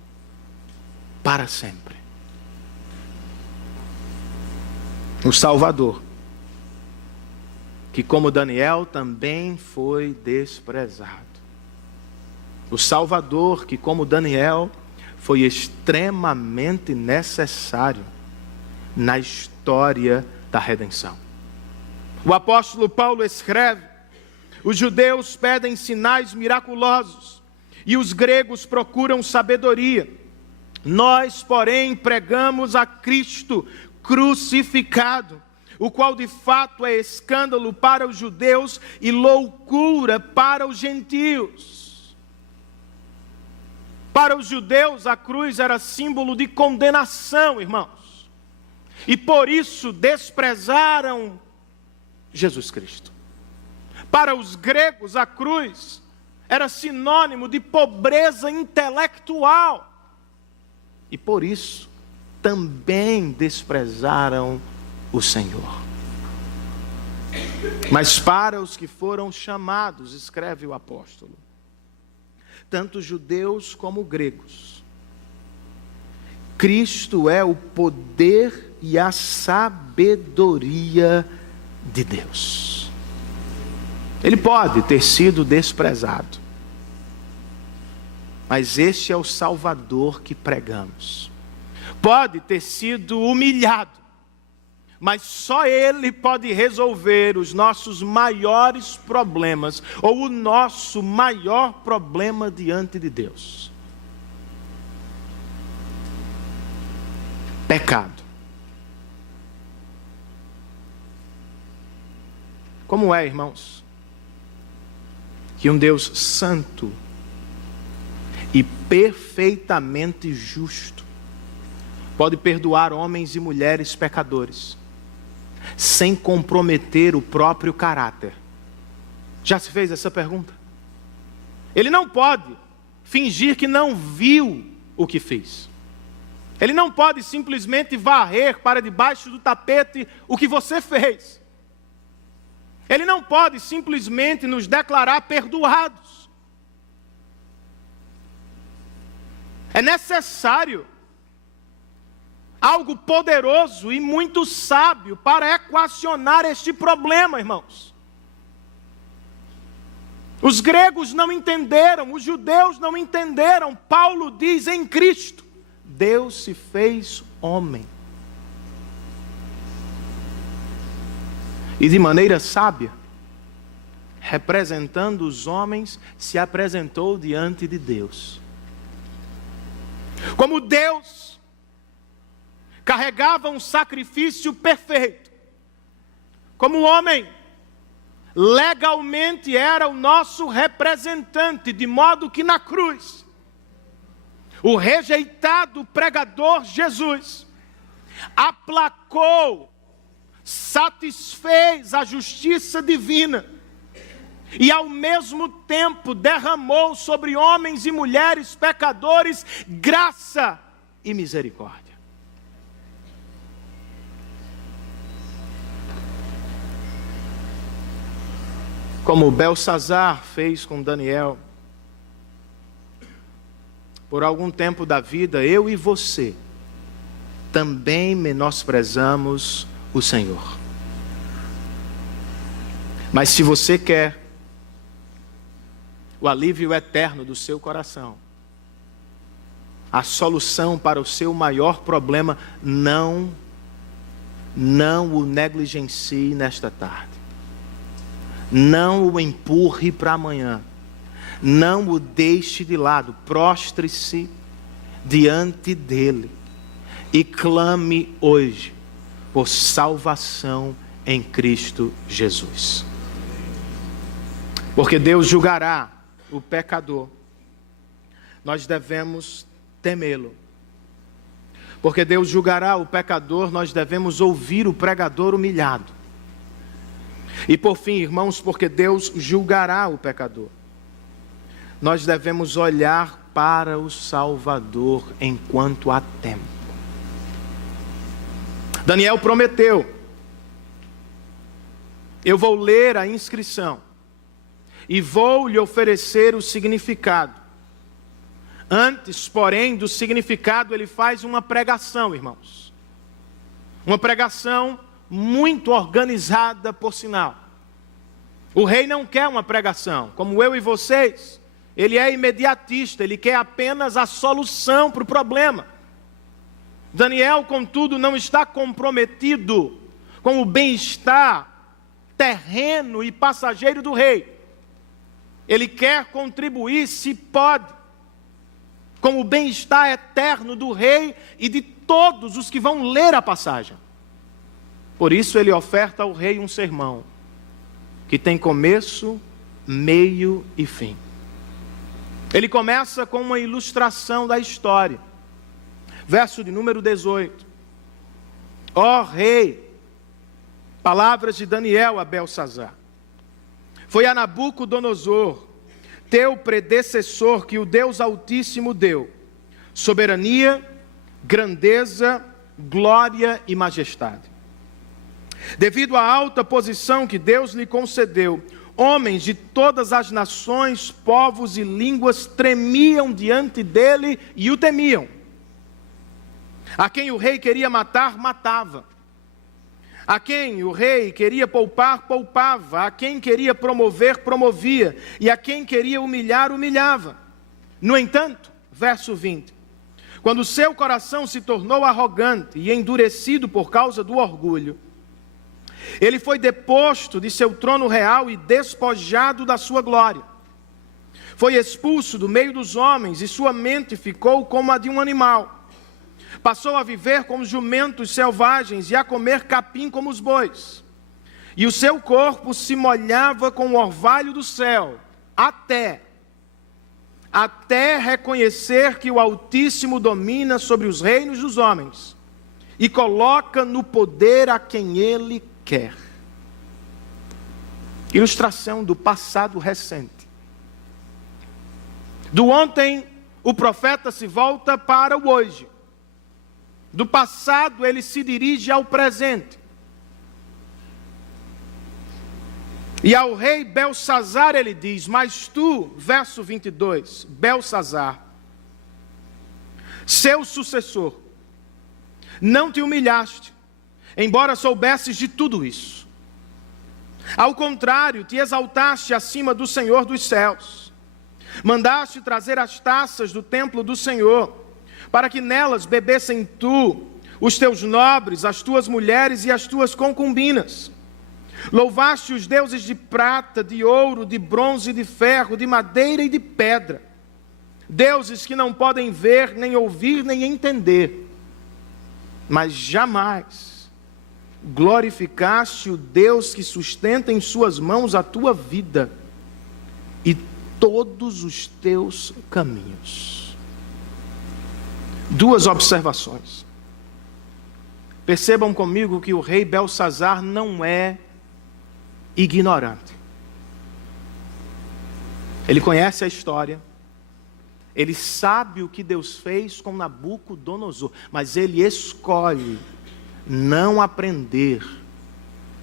para sempre. O Salvador, que como Daniel também foi desprezado. O Salvador, que como Daniel foi extremamente necessário na história da redenção. O apóstolo Paulo escreve: os judeus pedem sinais miraculosos e os gregos procuram sabedoria. Nós, porém, pregamos a Cristo crucificado, o qual de fato é escândalo para os judeus e loucura para os gentios. Para os judeus, a cruz era símbolo de condenação, irmãos. E por isso desprezaram Jesus Cristo. Para os gregos, a cruz era sinônimo de pobreza intelectual. E por isso também desprezaram o Senhor. Mas para os que foram chamados, escreve o apóstolo, tanto judeus como gregos, Cristo é o poder e a sabedoria de Deus. Ele pode ter sido desprezado, mas este é o Salvador que pregamos. Pode ter sido humilhado, mas só Ele pode resolver os nossos maiores problemas, ou o nosso maior problema diante de Deus: pecado. Como é, irmãos, que um Deus santo e perfeitamente justo pode perdoar homens e mulheres pecadores sem comprometer o próprio caráter? Já se fez essa pergunta? Ele não pode fingir que não viu o que fez. Ele não pode simplesmente varrer para debaixo do tapete o que você fez. Ele não pode simplesmente nos declarar perdoados. É necessário algo poderoso e muito sábio para equacionar este problema, irmãos. Os gregos não entenderam, os judeus não entenderam. Paulo diz: em Cristo, Deus se fez homem. E de maneira sábia, representando os homens, se apresentou diante de Deus. Como Deus carregava um sacrifício perfeito, como homem, legalmente era o nosso representante, de modo que na cruz, o rejeitado pregador Jesus aplacou, satisfez a justiça divina e ao mesmo tempo derramou sobre homens e mulheres pecadores graça e misericórdia. Como Belsazar fez com Daniel, por algum tempo da vida, eu e você também menosprezamos o Senhor. Mas se você quer o alívio eterno do seu coração, a solução para o seu maior problema, não o negligencie nesta tarde. Não o empurre para amanhã. Não o deixe de lado. Prostre-se diante dele e clame hoje por salvação em Cristo Jesus. Porque Deus julgará o pecador. Nós devemos temê-lo. Porque Deus julgará o pecador, nós devemos ouvir o pregador humilhado. E por fim, irmãos, porque Deus julgará o pecador, nós devemos olhar para o Salvador enquanto há tempo. Daniel prometeu: eu vou ler a inscrição e vou lhe oferecer o significado. Antes, porém, do significado, ele faz uma pregação, irmãos. Uma pregação muito organizada, por sinal. O rei não quer uma pregação, como eu e vocês. Ele é imediatista, ele quer apenas a solução para o problema. Daniel, contudo, não está comprometido com o bem-estar terreno e passageiro do rei. Ele quer contribuir, se pode, com o bem-estar eterno do rei e de todos os que vão ler a passagem. Por isso ele oferta ao rei um sermão que tem começo, meio e fim. Ele começa com uma ilustração da história. Verso de número 18. Ó rei, palavras de Daniel a Belsazar. Foi a Nabucodonosor, teu predecessor, que o Deus Altíssimo deu soberania, grandeza, glória e majestade. Devido à alta posição que Deus lhe concedeu, homens de todas as nações, povos e línguas tremiam diante dele e o temiam. A quem o rei queria matar, matava. A quem o rei queria poupar, poupava. A quem queria promover, promovia. E a quem queria humilhar, humilhava. No entanto, verso 20, quando seu coração se tornou arrogante e endurecido por causa do orgulho, ele foi deposto de seu trono real e despojado da sua glória. Foi expulso do meio dos homens e sua mente ficou como a de um animal. Passou a viver como os jumentos selvagens e a comer capim como os bois. E o seu corpo se molhava com o orvalho do céu, até reconhecer que o Altíssimo domina sobre os reinos dos homens e coloca no poder a quem ele quer. Ilustração do passado recente. Do ontem, o profeta se volta para o hoje. Do passado, ele se dirige ao presente. E ao rei Belsazar ele diz, mas tu, verso 22, Belsazar, seu sucessor, não te humilhaste, embora soubesses de tudo isso. Ao contrário, te exaltaste acima do Senhor dos céus. Mandaste trazer as taças do templo do Senhor, para que nelas bebessem tu, os teus nobres, as tuas mulheres e as tuas concubinas. Louvaste os deuses de prata, de ouro, de bronze, de ferro, de madeira e de pedra. Deuses que não podem ver, nem ouvir, nem entender. Mas jamais glorificaste o Deus que sustenta em suas mãos a tua vida e todos os teus caminhos. Duas observações. Percebam comigo que o rei Belsazar não é ignorante. Ele conhece a história. Ele sabe o que Deus fez com Nabucodonosor, mas ele escolhe não aprender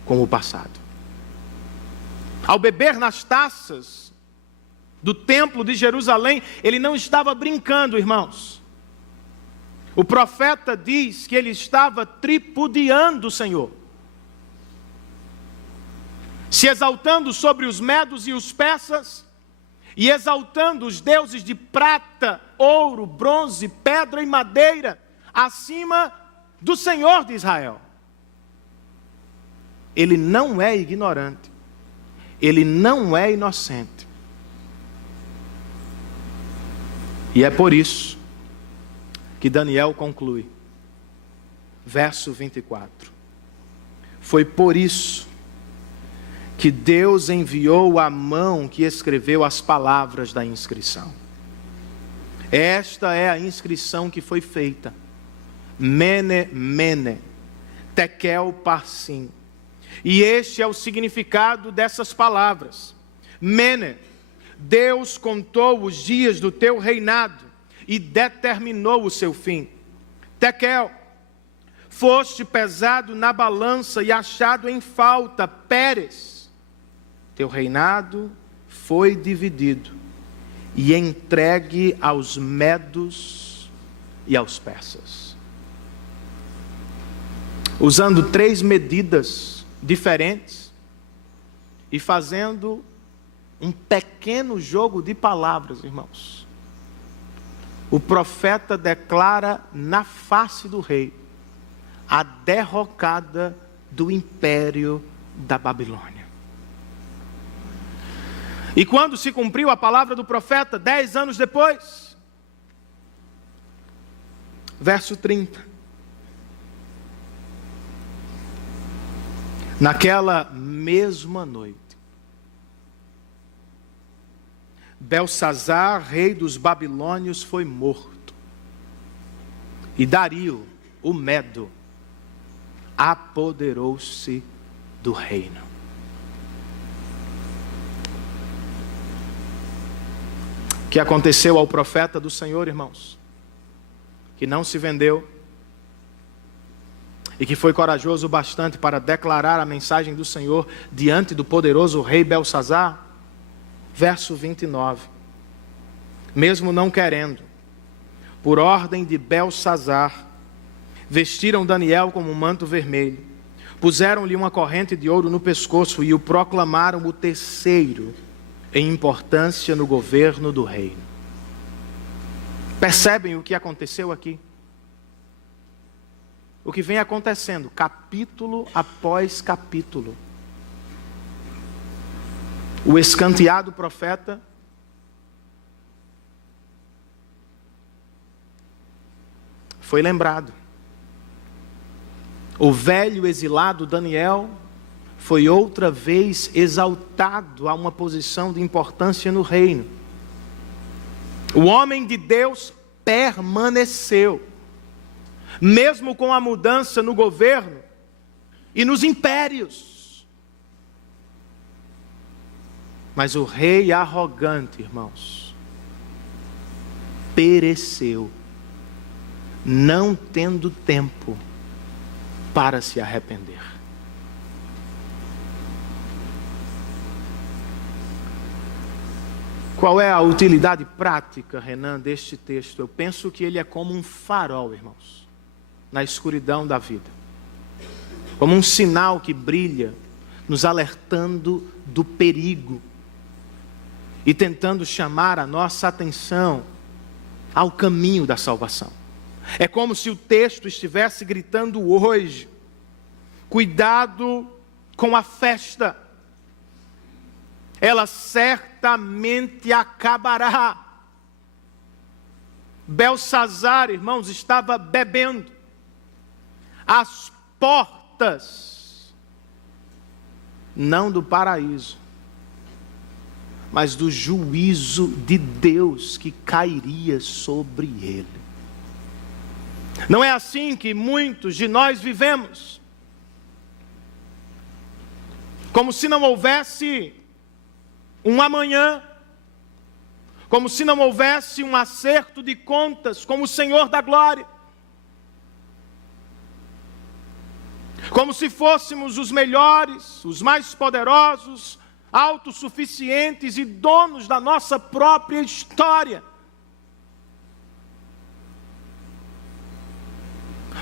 com o passado. Ao beber nas taças do templo de Jerusalém, ele não estava brincando, irmãos. O profeta diz que ele estava tripudiando o Senhor, se exaltando sobre os medos e os persas, e exaltando os deuses de prata, ouro, bronze, pedra e madeira, acima do Senhor de Israel. Ele não é ignorante, ele não é inocente. E é por isso que Daniel conclui, verso 24. Foi por isso que Deus enviou a mão que escreveu as palavras da inscrição. Esta é a inscrição que foi feita. Mene, mene, tekel parsim. E este é o significado dessas palavras. Mene, Deus contou os dias do teu reinado e determinou o seu fim. Tekel, foste pesado na balança e achado em falta. Pérez, teu reinado foi dividido e entregue aos medos e aos persas. Usando 3 medidas diferentes e fazendo um pequeno jogo de palavras, irmãos. O profeta declara na face do rei a derrocada do império da Babilônia. E quando se cumpriu a palavra do profeta, 10 anos depois, verso 30. Naquela mesma noite, Belsazar, rei dos babilônios, foi morto. E Dario, o Medo, apoderou-se do reino. O que aconteceu ao profeta do Senhor, irmãos? Que não se vendeu e que foi corajoso bastante para declarar a mensagem do Senhor diante do poderoso rei Belsazar. Verso 29. Mesmo não querendo, por ordem de Belsazar, vestiram Daniel como um manto vermelho, puseram-lhe uma corrente de ouro no pescoço e o proclamaram o terceiro em importância no governo do reino. Percebem o que aconteceu aqui? O que vem acontecendo, capítulo após capítulo. O escanteado profeta foi lembrado. O velho exilado Daniel foi outra vez exaltado a uma posição de importância no reino. O homem de Deus permaneceu, mesmo com a mudança no governo e nos impérios. Mas o rei arrogante, irmãos, pereceu, não tendo tempo para se arrepender. Qual é a utilidade prática, Renan, deste texto? Eu penso que ele é como um farol, irmãos, na escuridão da vida. Como um sinal que brilha, nos alertando do perigo e tentando chamar a nossa atenção ao caminho da salvação. É como se o texto estivesse gritando hoje: cuidado com a festa, ela certamente acabará. Belsazar, irmãos, estava bebendo às portas, não do paraíso, mas do juízo de Deus que cairia sobre ele. Não é assim que muitos de nós vivemos, como se não houvesse um amanhã, como se não houvesse um acerto de contas com o Senhor da glória, como se fôssemos os melhores, os mais poderosos, autossuficientes e donos da nossa própria história,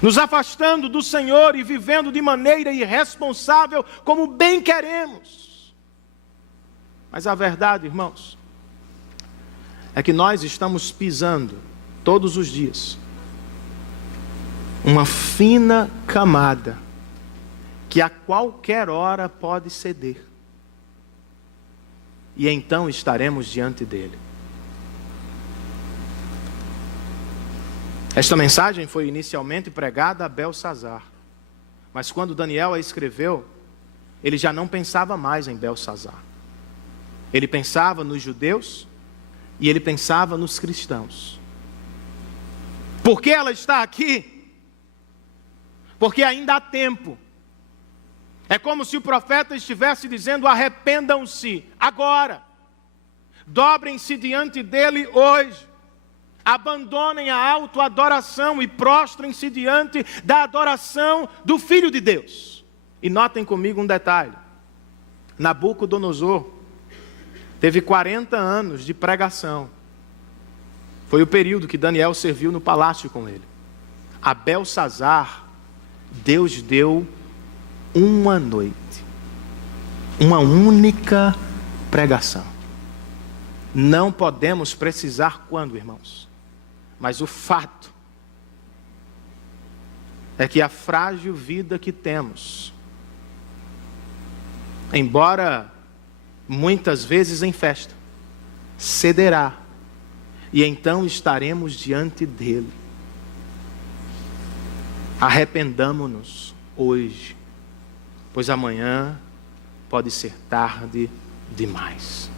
nos afastando do Senhor e vivendo de maneira irresponsável, como bem queremos. Mas a verdade, irmãos, é que nós estamos pisando, todos os dias, uma fina camada, que a qualquer hora pode ceder. E então estaremos diante dele. Esta mensagem foi inicialmente pregada a Belsazar, mas quando Daniel a escreveu, ele já não pensava mais em Belsazar. Ele pensava nos judeus e ele pensava nos cristãos. Por que ela está aqui? Porque ainda há tempo. É como se o profeta estivesse dizendo: arrependam-se agora, dobrem-se diante dele hoje, abandonem a autoadoração e prostrem-se diante da adoração do Filho de Deus. E notem comigo um detalhe: Nabucodonosor teve 40 anos de pregação. Foi o período que Daniel serviu no palácio com ele. A Belsazar, Deus deu uma noite, uma única pregação. Não podemos precisar quando, irmãos, mas o fato é que a frágil vida que temos, embora muitas vezes em festa, cederá, e então estaremos diante dele. Arrependamo-nos hoje, pois amanhã pode ser tarde demais.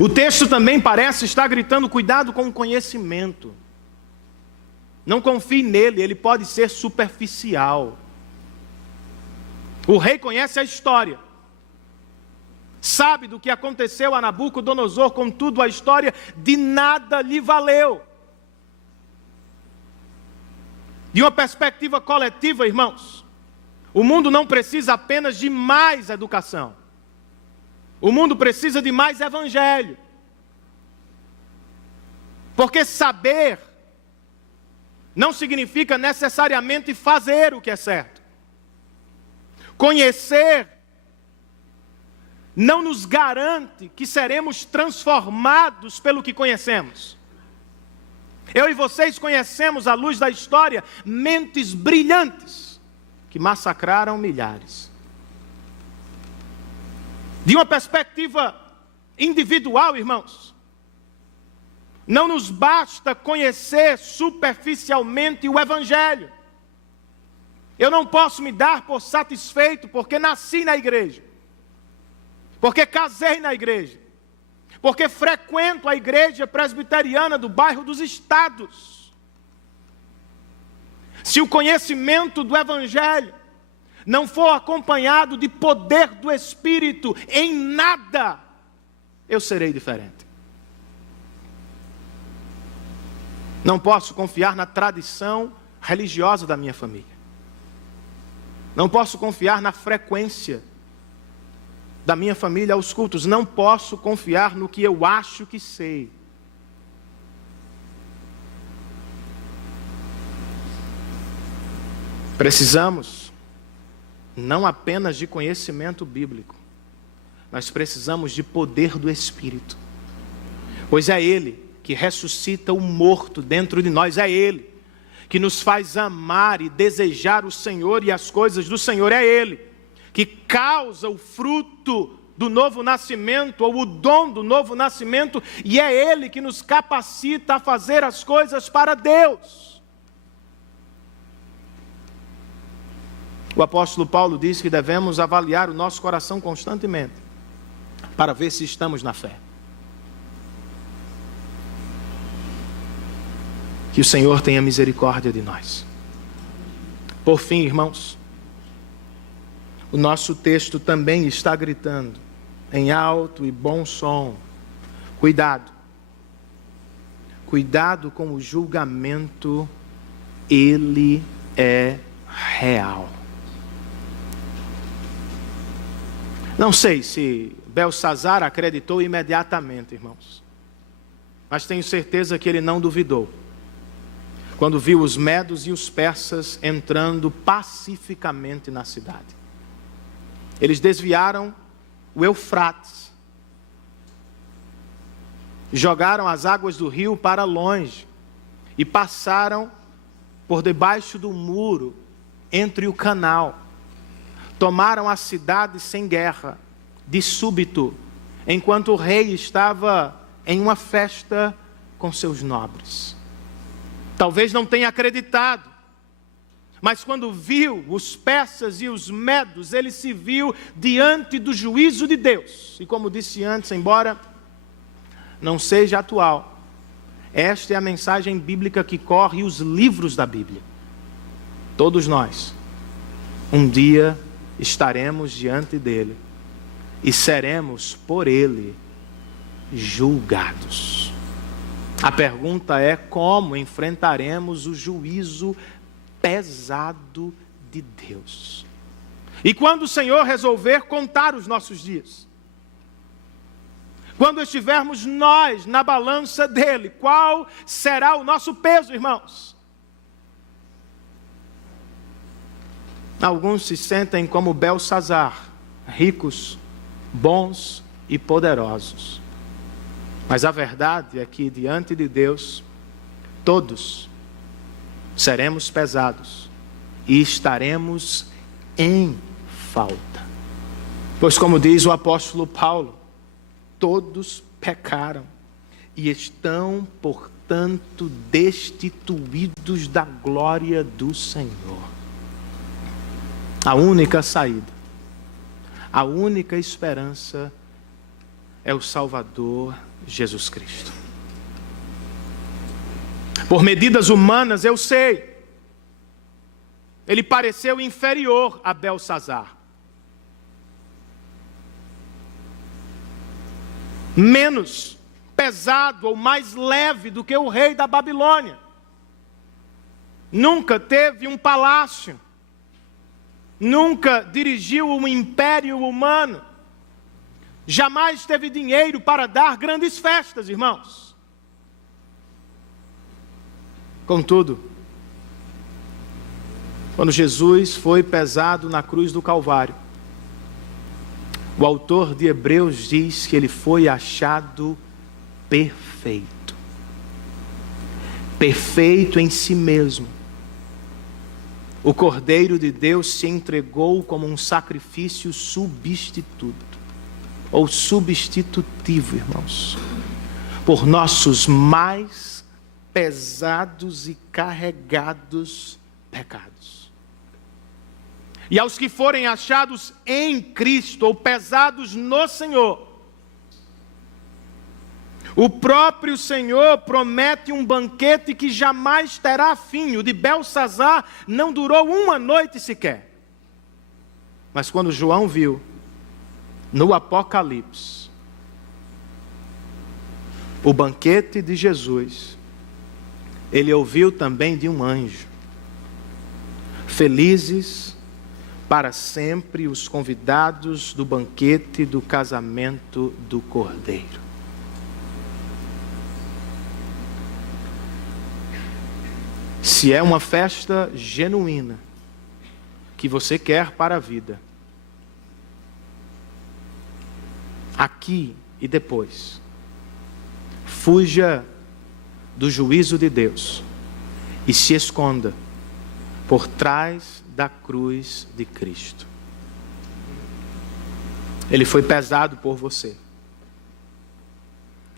O texto também parece estar gritando: cuidado com o conhecimento. Não confie nele, ele pode ser superficial. O rei conhece a história, sabe do que aconteceu a Nabucodonosor, contudo a história de nada lhe valeu. De uma perspectiva coletiva, irmãos, o mundo não precisa apenas de mais educação. O mundo precisa de mais evangelho. Porque saber não significa necessariamente fazer o que é certo. Conhecer não nos garante que seremos transformados pelo que conhecemos. Eu e vocês conhecemos, à luz da história, mentes brilhantes que massacraram milhares. De uma perspectiva individual, irmãos, não nos basta conhecer superficialmente o Evangelho. Eu não posso me dar por satisfeito porque nasci na igreja, porque casei na igreja, porque frequento a igreja presbiteriana do bairro dos Estados. Se o conhecimento do Evangelho não for acompanhado de poder do Espírito, em nada eu serei diferente. Não posso confiar na tradição religiosa da minha família. Não posso confiar na frequência da minha família aos cultos. Não posso confiar no que eu acho que sei. Precisamos não apenas de conhecimento bíblico, nós precisamos de poder do Espírito. Pois é Ele que ressuscita o morto dentro de nós, é Ele que nos faz amar e desejar o Senhor e as coisas do Senhor, é Ele que causa o fruto do novo nascimento, ou o dom do novo nascimento, e é Ele que nos capacita a fazer as coisas para Deus. O apóstolo Paulo diz que devemos avaliar o nosso coração constantemente, para ver se estamos na fé. Que o Senhor tenha misericórdia de nós. Por fim, irmãos, o nosso texto também está gritando em alto e bom som: cuidado. Cuidado com o julgamento, ele é real. Não sei se Belsazar acreditou imediatamente, irmãos, mas tenho certeza que ele não duvidou quando viu os medos e os persas entrando pacificamente na cidade. Eles desviaram o Eufrates, jogaram as águas do rio para longe e passaram por debaixo do muro entre o canal. Tomaram a cidade sem guerra, de súbito, enquanto o rei estava em uma festa com seus nobres. Talvez não tenha acreditado, mas quando viu os persas e os medos, ele se viu diante do juízo de Deus. E como disse antes, embora não seja atual, esta é a mensagem bíblica que corre os livros da Bíblia. Todos nós, um dia, estaremos diante dele e seremos por ele julgados. A pergunta é: como enfrentaremos o juízo pesado de Deus? E quando o Senhor resolver contar os nossos dias, quando estivermos nós na balança dele, qual será o nosso peso, irmãos? Alguns se sentem como Belsazar, ricos, bons e poderosos. Mas a verdade é que diante de Deus, todos seremos pesados e estaremos em falta. Pois como diz o apóstolo Paulo, todos pecaram e estão, por portanto, destituídos da glória do Senhor. A única saída, a única esperança é o Salvador Jesus Cristo. Por medidas humanas, eu sei, ele pareceu inferior a Belsazar. Menos pesado ou mais leve do que o rei da Babilônia. Nunca teve um palácio. Nunca dirigiu um império humano. Jamais teve dinheiro para dar grandes festas, irmãos. Contudo, quando Jesus foi pesado na cruz do Calvário, o autor de Hebreus diz que ele foi achado perfeito. Perfeito em si mesmo. O Cordeiro de Deus se entregou como um sacrifício substituto, ou substitutivo, irmãos, por nossos mais pesados e carregados pecados. E aos que forem achados em Cristo, ou pesados no Senhor, o próprio Senhor promete um banquete que jamais terá fim. O de Belsazar não durou uma noite sequer. Mas quando João viu, no Apocalipse, o banquete de Jesus, ele ouviu também de um anjo: felizes para sempre os convidados do banquete do casamento do Cordeiro. Se é uma festa genuína que você quer para a vida, aqui e depois, fuja do juízo de Deus e se esconda por trás da cruz de Cristo. Ele foi pesado por você.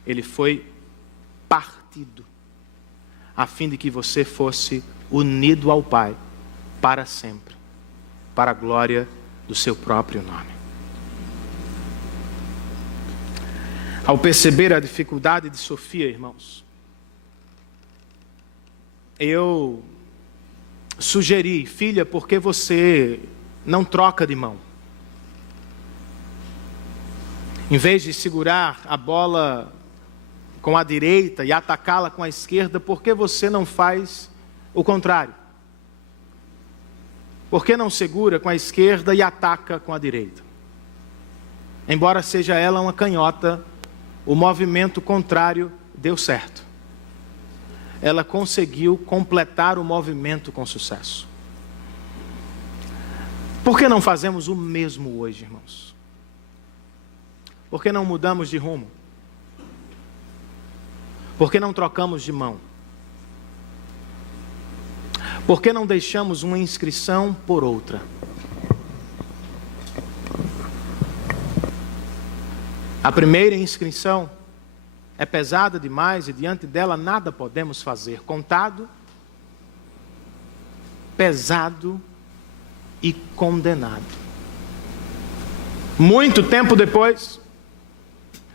Ele foi partido a fim de que você fosse unido ao Pai para sempre, para a glória do seu próprio nome. Ao perceber a dificuldade de Sofia, irmãos, eu sugeri: filha, por que você não troca de mão? Em vez de segurar a bola com a direita e atacá-la com a esquerda, por que você não faz o contrário? Por que não segura com a esquerda e ataca com a direita? Embora seja ela uma canhota, o movimento contrário deu certo. Ela conseguiu completar o movimento com sucesso. Por que não fazemos o mesmo hoje, irmãos? Por que não mudamos de rumo? Por que não trocamos de mão? Por que não deixamos uma inscrição por outra? A primeira inscrição é pesada demais e diante dela nada podemos fazer. Contado, pesado e condenado. Muito tempo depois,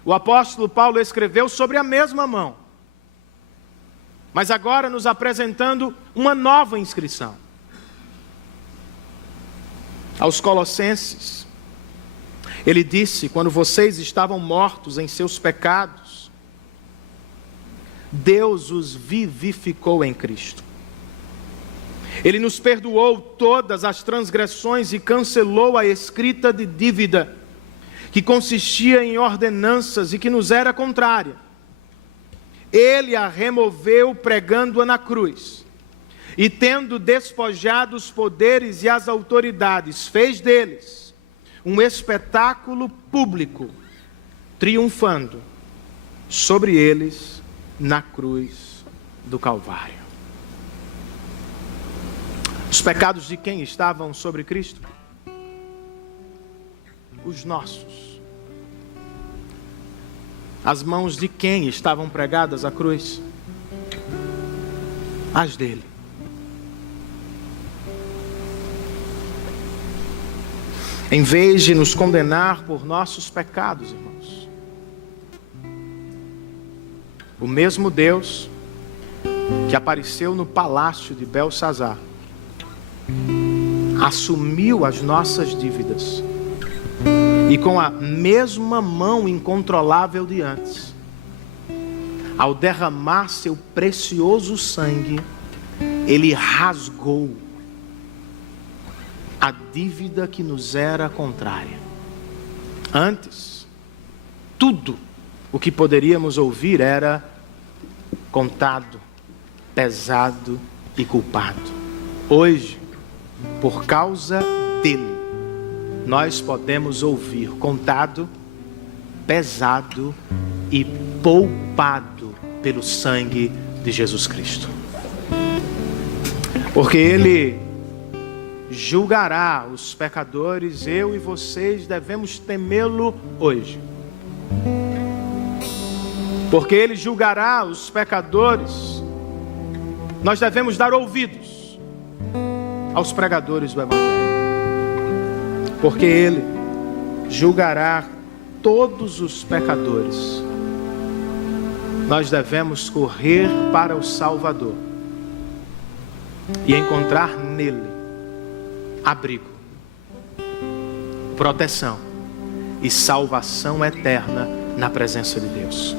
o apóstolo Paulo escreveu sobre a mesma mão, mas agora nos apresentando uma nova inscrição. Aos Colossenses, ele disse: quando vocês estavam mortos em seus pecados, Deus os vivificou em Cristo. Ele nos perdoou todas as transgressões e cancelou a escrita de dívida, que consistia em ordenanças e que nos era contrária. Ele a removeu pregando-a na cruz. E tendo despojado os poderes e as autoridades, fez deles um espetáculo público, triunfando sobre eles na cruz do Calvário. Os pecados de quem estavam sobre Cristo? Os nossos. As mãos de quem estavam pregadas à cruz? as dele. Em vez de nos condenar por nossos pecados, irmãos, o mesmo Deus que apareceu no palácio de Belsazar assumiu as nossas dívidas e com a mesma mão incontrolável de antes, ao derramar seu precioso sangue, ele rasgou a dívida que nos era contrária. Antes, tudo o que poderíamos ouvir era contado, pesado e culpado. Hoje, por causa dele, nós podemos ouvir contado, pesado e poupado pelo sangue de Jesus Cristo. Porque ele julgará os pecadores, eu e vocês devemos temê-lo hoje. Porque ele julgará os pecadores, nós devemos dar ouvidos aos pregadores do Evangelho. Porque ele julgará todos os pecadores, nós devemos correr para o Salvador e encontrar nele abrigo, proteção e salvação eterna na presença de Deus.